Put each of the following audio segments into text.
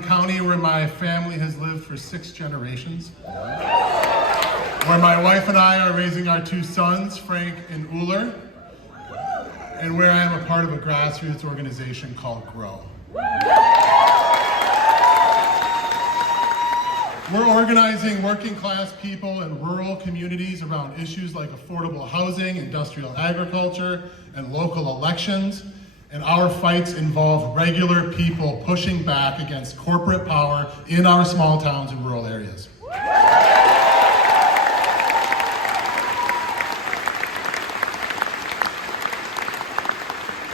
County where my family has lived for 6 generations, where my wife and I are raising our 2 sons, Frank and Uller, and where I am a part of a grassroots organization called GROW. We're organizing working class people in rural communities around issues like affordable housing, industrial agriculture, and local elections. And our fights involve regular people pushing back against corporate power in our small towns and rural areas.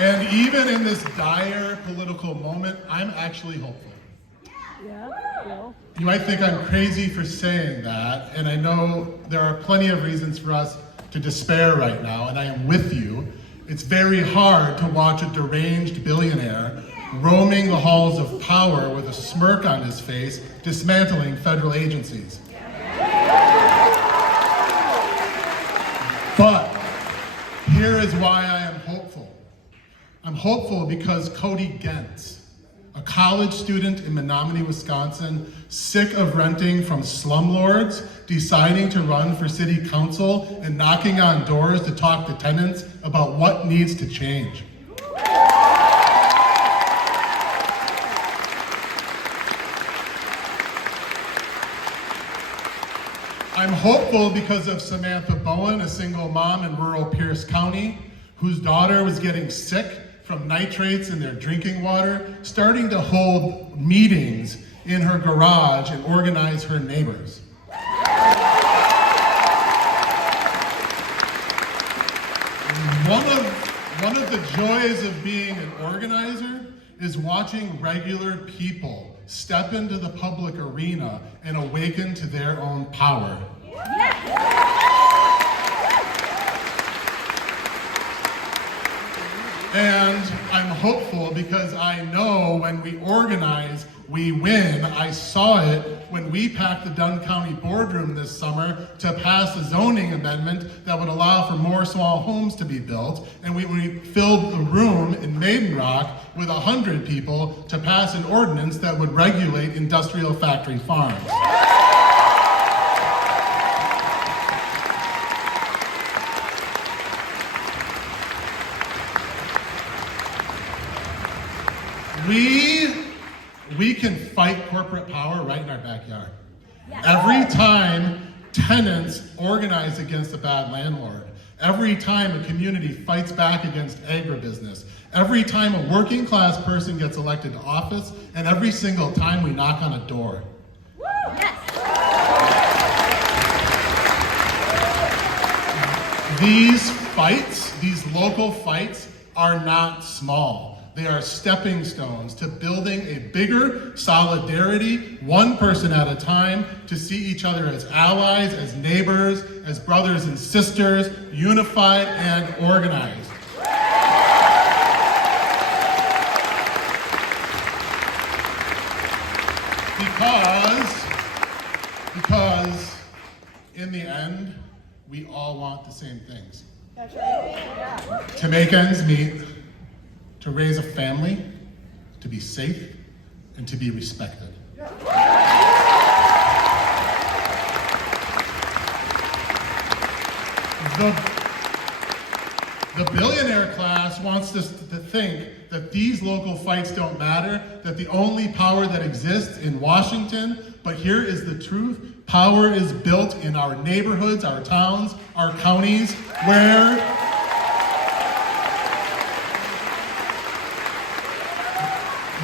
And even in this dire political moment, I'm actually hopeful. Yeah, well. You might think I'm crazy for saying that, and I know there are plenty of reasons for us to despair right now, and I am with you. It's very hard to watch a deranged billionaire roaming the halls of power with a smirk on his face, dismantling federal agencies. But here is why I am hopeful. I'm hopeful because Cody Gentz, a college student in Menominee, Wisconsin, sick of renting from slumlords, deciding to run for city council and knocking on doors to talk to tenants about what needs to change. I'm hopeful because of Samantha Bowen, a single mom in rural Pierce County, whose daughter was getting sick from nitrates in their drinking water, starting to hold meetings in her garage and organize her neighbors. One of the joys of being an organizer is watching regular people step into the public arena and awaken to their own power. And I'm hopeful because I know when we organize, we win. I saw it when we packed the Dunn County boardroom this summer to pass a zoning amendment that would allow for more small homes to be built. And we filled a room in Maiden Rock with 100 people to pass an ordinance that would regulate industrial factory farms. We can fight corporate power right in our backyard. Yeah. Every time tenants organize against a bad landlord, every time a community fights back against agribusiness, every time a working class person gets elected to office, and every single time we knock on a door. Woo! Yes. These fights, these local fights, are not small. They are stepping stones to building a bigger solidarity, one person at a time, to see each other as allies, as neighbors, as brothers and sisters, unified and organized. Because in the end, we all want the same things. That's right. To make ends meet, to raise a family, to be safe, and to be respected. The billionaire class wants us to think that these local fights don't matter, that the only power that exists in Washington, but here is the truth. Power is built in our neighborhoods, our towns, our counties, where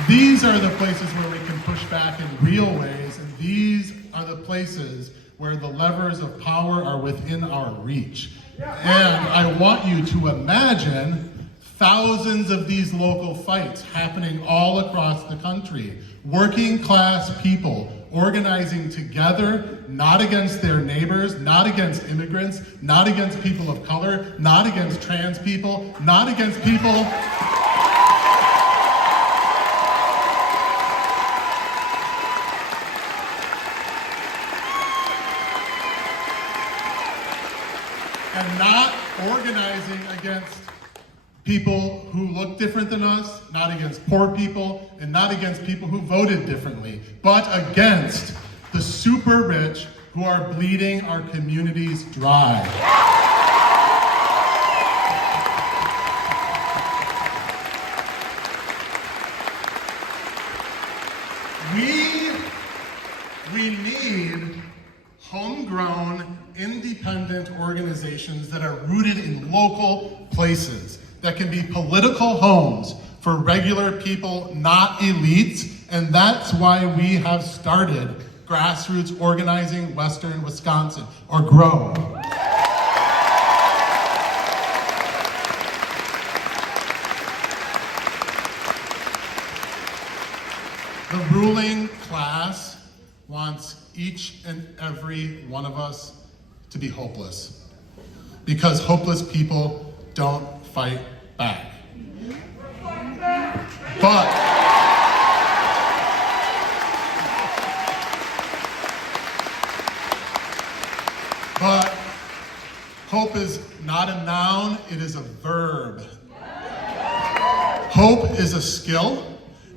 these are the places where we can push back in real ways, and these are the places where the levers of power are within our reach. And I want you to imagine thousands of these local fights happening all across the country. Working class people organizing together, not against their neighbors, not against immigrants, not against people of color, not against trans people, not against people and not organizing against people who look different than us, not against poor people, and not against people who voted differently, but against the super rich who are bleeding our communities dry. We need homegrown, independent organizations that are rooted in local places, that can be political homes for regular people, not elites, and that's why we have started Grassroots Organizing Western Wisconsin, or GROW. The ruling class wants each and every one of us to be hopeless, because hopeless people don't fight back. But hope is not a noun, it is a verb. Hope is a skill.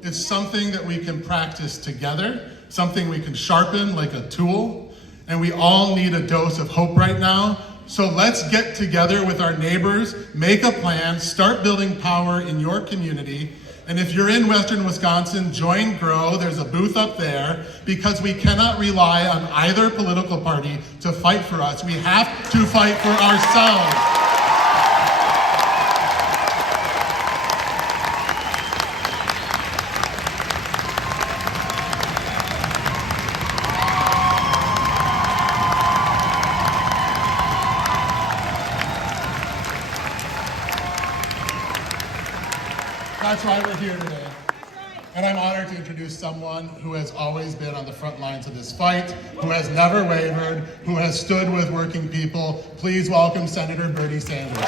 It's something that we can practice together, something we can sharpen like a tool, and we all need a dose of hope right now. So let's get together with our neighbors, make a plan, start building power in your community. And if you're in Western Wisconsin, join GROW. There's a booth up there, because we cannot rely on either political party to fight for us. We have to fight for ourselves. That's why we're here today. And I'm honored to introduce someone who has always been on the front lines of this fight, who has never wavered, who has stood with working people. Please welcome Senator Bernie Sanders.